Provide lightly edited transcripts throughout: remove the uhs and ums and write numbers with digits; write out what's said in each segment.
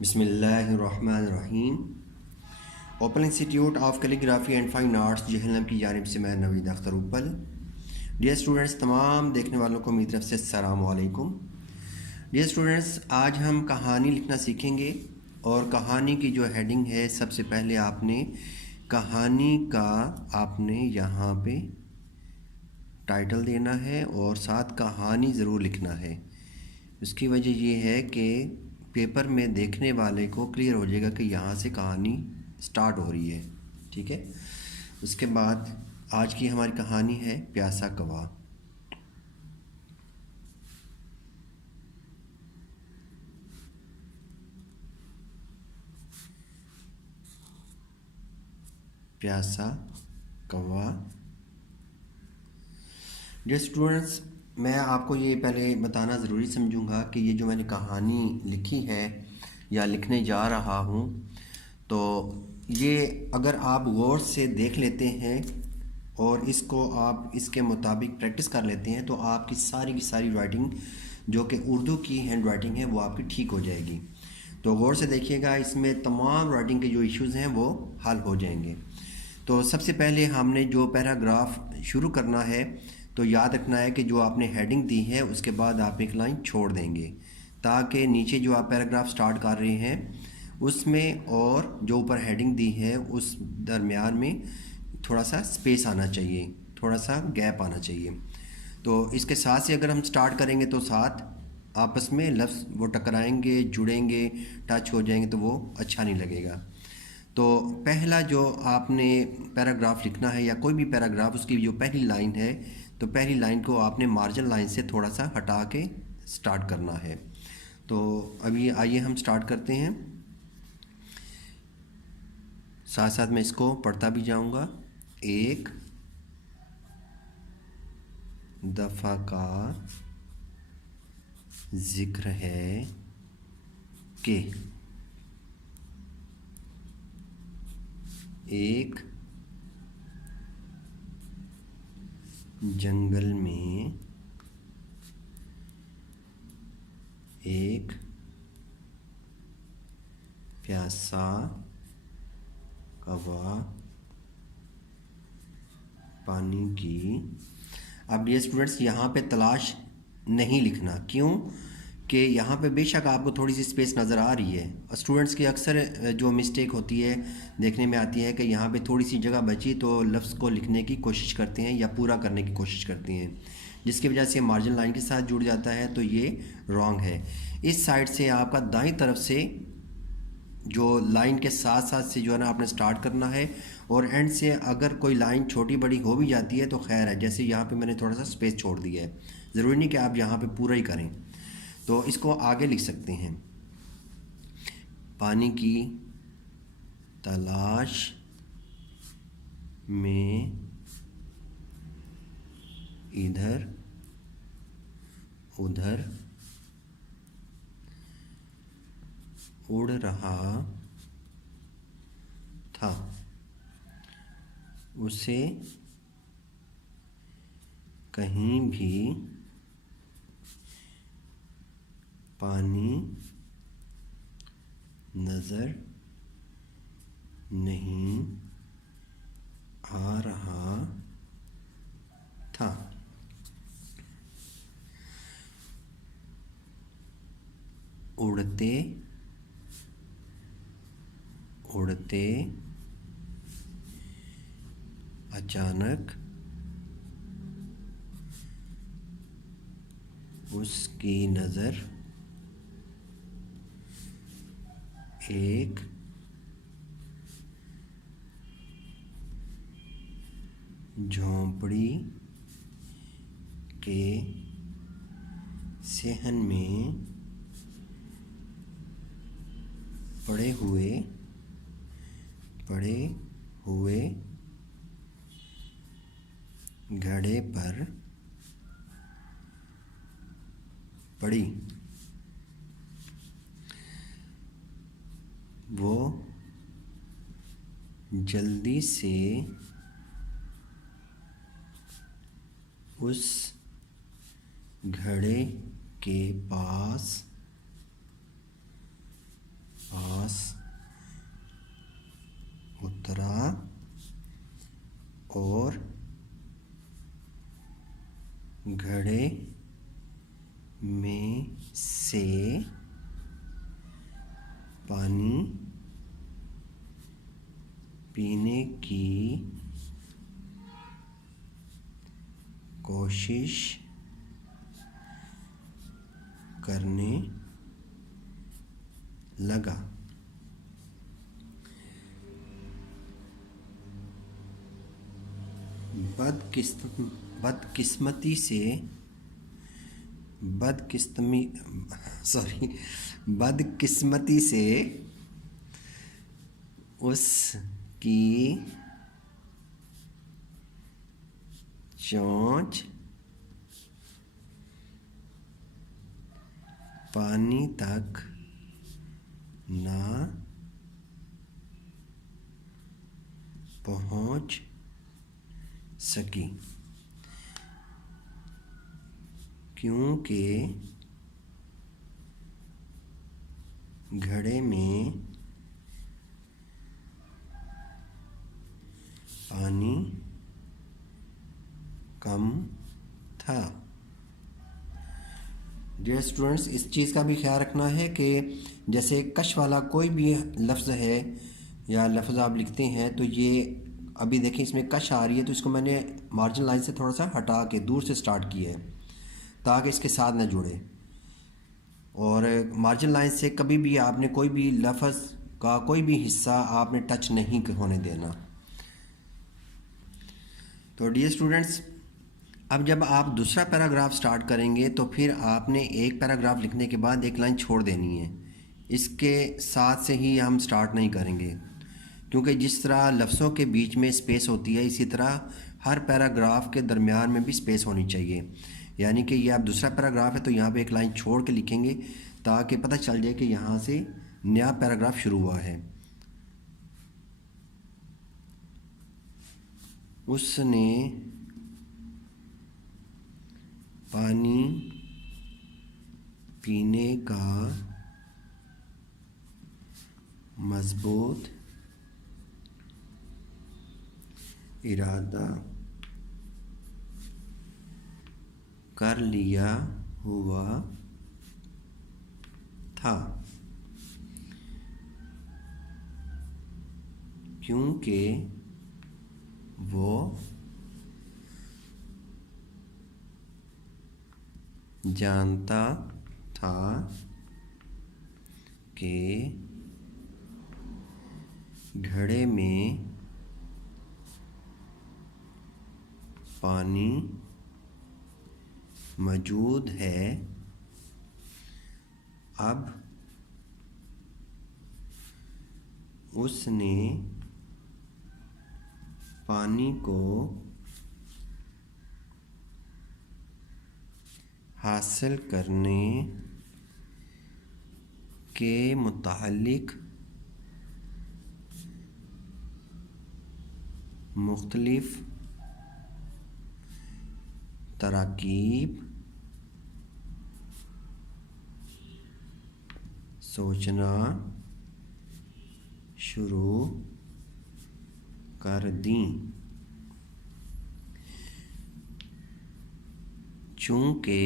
बिस्मिल्लाहिर्रहमानिर्रहीम। Open institute of calligraphy and fine arts Jhelum की जानिब से मैं नवीद अख्तर उपल। डियर स्टूडेंट्स, तमाम देखने वालों को मेरी तरफ से अस्सलाम वालेकुम। डियर स्टूडेंट्स, आज हम कहानी लिखना सीखेंगे और कहानी की जो हेडिंग है, सबसे पहले आपने कहानी का यहाँ पे टाइटल देना है और साथ कहानी ज़रूर लिखना है। इसकी वजह ये है कि पेपर में देखने वाले को क्लियर हो जाएगा कि यहाँ से कहानी स्टार्ट हो रही है। ठीक है। उसके बाद आज की हमारी कहानी है प्यासा कौवा। प्यासा कौवा। डियर स्टूडेंट्स, मैं आपको ये पहले बताना ज़रूरी समझूंगा कि ये जो मैंने कहानी लिखी है या लिखने जा रहा हूँ, तो ये अगर आप गौर से देख लेते हैं और इसको आप इसके मुताबिक प्रैक्टिस कर लेते हैं तो आपकी सारी की सारी राइटिंग जो कि उर्दू की हैंड राइटिंग है वो आपकी ठीक हो जाएगी। तो गौर से देखिएगा, इसमें तमाम राइटिंग के जो इश्यूज़ हैं वो हल हो जाएंगे। तो सबसे पहले हमने जो पैराग्राफ शुरू करना है, तो याद रखना है कि जो आपने हेडिंग दी है उसके बाद आप एक लाइन छोड़ देंगे, ताकि नीचे जो आप पैराग्राफ स्टार्ट कर रहे हैं उसमें और जो ऊपर हेडिंग दी है उस दरमियान में थोड़ा सा स्पेस आना चाहिए, थोड़ा सा गैप आना चाहिए। तो इसके साथ से अगर हम स्टार्ट करेंगे तो साथ आपस में लफ्ज़ वो टकराएंगे, जुड़ेंगे, टच हो जाएंगे, तो वो अच्छा नहीं लगेगा। तो पहला जो आपने पैराग्राफ लिखना है या कोई भी पैराग्राफ, उसकी जो पहली लाइन है, तो पहली लाइन को आपने मार्जिन लाइन से थोड़ा सा हटा के स्टार्ट करना है। तो अभी आइए हम स्टार्ट करते हैं। साथ साथ मैं इसको पढ़ता भी जाऊंगा। एक दफ़ा का ज़िक्र है कि एक जंगल में एक प्यासा कौवा पानी की। अब डियर स्टूडेंट्स, यहाँ पे तलाश नहीं लिखना। क्यों? कि यहाँ पे बेशक आपको थोड़ी सी स्पेस नज़र आ रही है। स्टूडेंट्स की अक्सर जो मिस्टेक होती है देखने में आती है कि यहाँ पे थोड़ी सी जगह बची तो लफ्ज़ को लिखने की कोशिश करते हैं या पूरा करने की कोशिश करते हैं, जिसकी वजह से मार्जिन लाइन के साथ जुड़ जाता है। तो ये रॉन्ग है। इस साइड से आपका दाईं तरफ से जो लाइन के साथ साथ से जो है ना आपने स्टार्ट करना है, और एंड से अगर कोई लाइन छोटी बड़ी हो भी जाती है तो खैर है। जैसे यहाँ पे मैंने थोड़ा सा स्पेस छोड़ दिया है, ज़रूरी नहीं कि आप यहाँ पे पूरा ही करें। तो इसको आगे लिख सकते हैं। पानी की तलाश में इधर उधर उड़ रहा था, उसे कहीं भी पानी नज़र नहीं आ रहा था। उड़ते उड़ते अचानक उसकी नज़र एक झोंपड़ी के सेहन में पड़े हुए घड़े पर पड़ी। वो जल्दी से उस घड़े के पास पानी पीने की कोशिश करने लगा। बदकिस्मती से उसकी चोंच पानी तक ना पहुंच सकी, क्योंकि घड़े में पानी कम था। डियर स्टूडेंट्स, इस चीज़ का भी ख्याल रखना है कि जैसे कश वाला कोई भी लफ्ज़ है या लफ्ज़ आप लिखते हैं तो ये अभी देखें इसमें कश आ रही है तो इसको मैंने मार्जिन लाइन से थोड़ा सा हटा के दूर से स्टार्ट किया है ताकि इसके साथ ना जुड़े। और मार्जिन लाइन से कभी भी आपने कोई भी लफ्ज़ का कोई भी हिस्सा आपने टच नहीं होने देना। तो डियर स्टूडेंट्स, अब जब आप दूसरा पैराग्राफ स्टार्ट करेंगे तो फिर आपने एक पैराग्राफ लिखने के बाद एक लाइन छोड़ देनी है। इसके साथ से ही हम स्टार्ट नहीं करेंगे, क्योंकि जिस तरह लफ्ज़ों के बीच में स्पेस होती है इसी तरह हर पैराग्राफ के दरमियान में भी स्पेस होनी चाहिए। यानी कि ये आप दूसरा पैराग्राफ है तो यहाँ पे एक लाइन छोड़ के लिखेंगे ताकि पता चल जाए कि यहाँ से नया पैराग्राफ शुरू हुआ है। उसने पानी पीने का मजबूत इरादा कर लिया हुआ था, क्योंकि वो जानता था कि घड़े में पानी मौजूद है। अब उसने पानी को हासिल करने के मुतालिक मुख्तलिफ तरकीब सोचना शुरू कर दी, चूँकि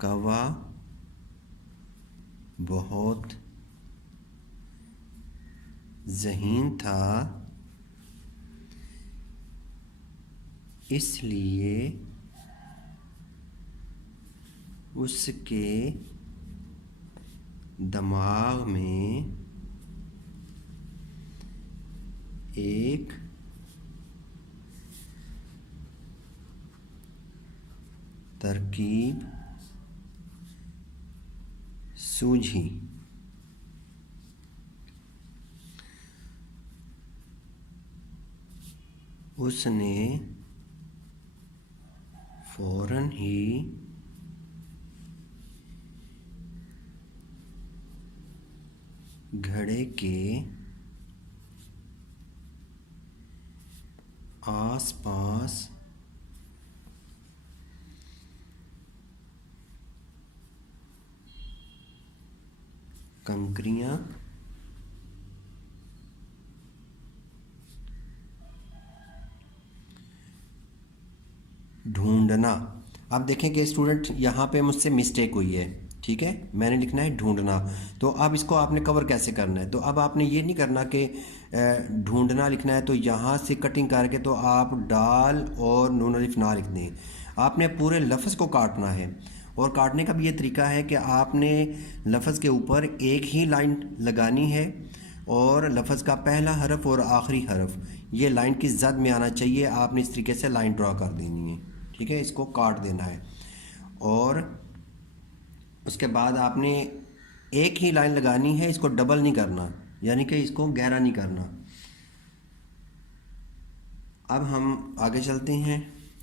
कौवा बहुत ज़हीन था, इसलिए उसके दिमाग में एक तरकीब सूझी। उसने फौरन ही घड़े के आसपास कंकरियां ढूंढना। अब देखें कि स्टूडेंट यहाँ पे मुझसे मिस्टेक हुई है। ठीक है, मैंने लिखना है ढूंढना। तो अब इसको आपने कवर कैसे करना है, तो अब आपने ये नहीं करना कि ढूंढना लिखना है तो यहाँ से कटिंग करके तो आप डाल और नून अलिफ ना लिख दें। आपने पूरे लफ्ज़ को काटना है, और काटने का भी ये तरीका है कि आपने लफ्ज़ के ऊपर एक ही लाइन लगानी है, और लफ्ज़ का पहला हरफ और आखिरी हरफ ये लाइन की जद में आना चाहिए। आपने इस तरीके से लाइन ड्रा कर देनी है, ठीक है, इसको काट देना है। और उसके बाद आपने एक ही लाइन लगानी है, इसको डबल नहीं करना, यानी कि इसको गहरा नहीं करना। अब हम आगे चलते हैं।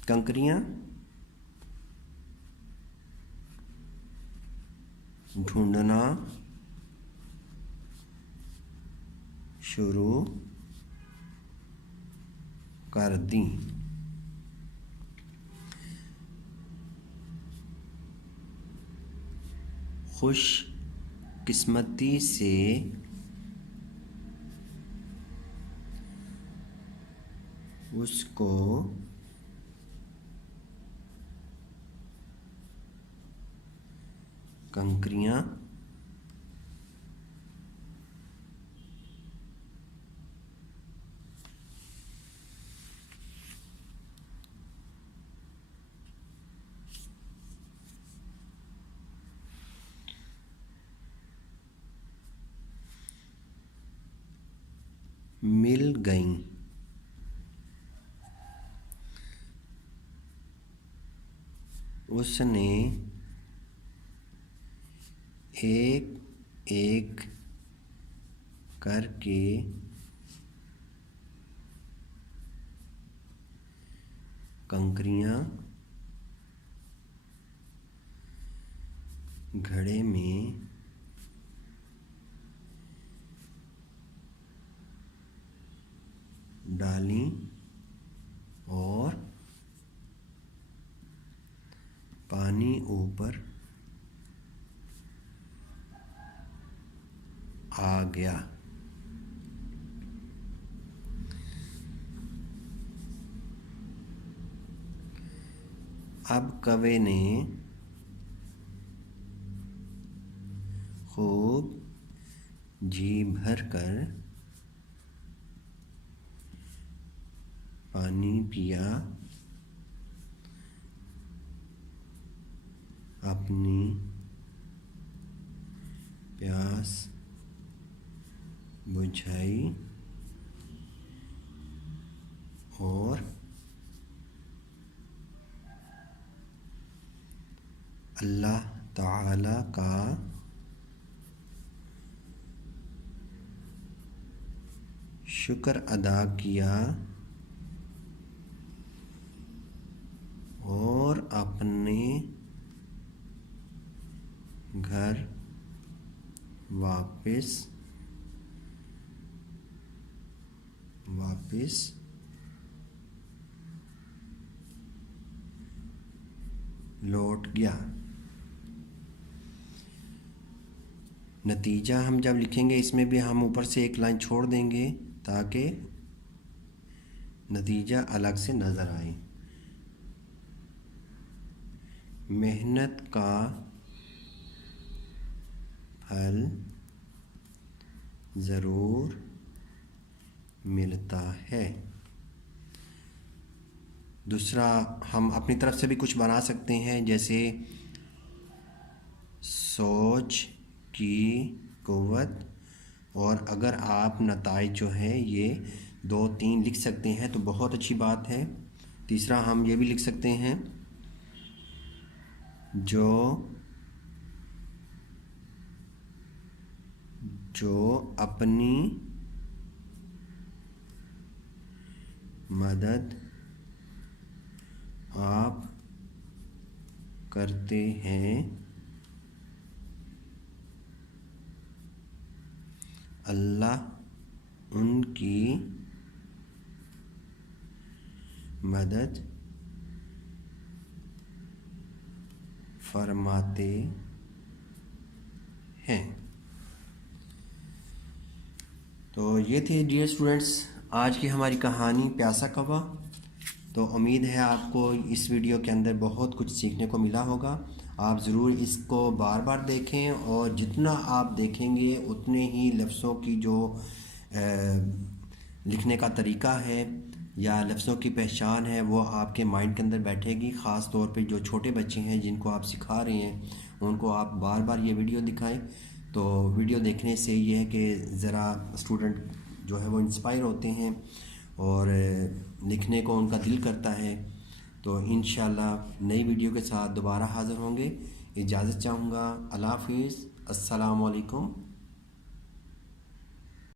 कंकरियाँ ढूंढना शुरू कर दी। खुश किस्मती से उसको कंकरियाँ मिल गईं। उसने एक एक करके कंकरियाँ घड़े में डाली और पानी ऊपर आ गया। अब कौवे ने खूब जी भर कर पानी पिया, अपनी प्यास बुझाई और अल्लाह ताला का शुक्र अदा किया और अपने घर वापस लौट गया। नतीजा हम जब लिखेंगे इसमें भी हम ऊपर से एक लाइन छोड़ देंगे ताकि नतीजा अलग से नज़र आए। मेहनत का फल ज़रूर मिलता है। दूसरा हम अपनी तरफ से भी कुछ बना सकते हैं, जैसे सोच की क़ुव्वत, और अगर आप नताइज जो हैं ये 2-3 लिख सकते हैं तो बहुत अच्छी बात है। तीसरा हम ये भी लिख सकते हैं, जो अपनी मदद आप करते हैं, अल्लाह उनकी मदद फरमाते हैं। तो ये थे डियर स्टूडेंट्स आज की हमारी कहानी प्यासा कौवा। तो उम्मीद है आपको इस वीडियो के अंदर बहुत कुछ सीखने को मिला होगा। आप ज़रूर इसको बार बार देखें और जितना आप देखेंगे उतने ही लफ्ज़ों की जो लिखने का तरीका है या लफ्ज़ों की पहचान है वो आपके माइंड के अंदर बैठेगी। ख़ास तौर पे जो छोटे बच्चे हैं जिनको आप सिखा रहे हैं उनको आप बार बार ये वीडियो दिखाएं। तो वीडियो देखने से ये है कि ज़रा स्टूडेंट जो है वो इंस्पायर होते हैं और लिखने को उनका दिल करता है। तो इंशाल्लाह नई वीडियो के साथ दोबारा हाज़िर होंगे। इजाज़त चाहूँगा। अल्लाह हाफ़िज़। अस्सलामु अलैकुम।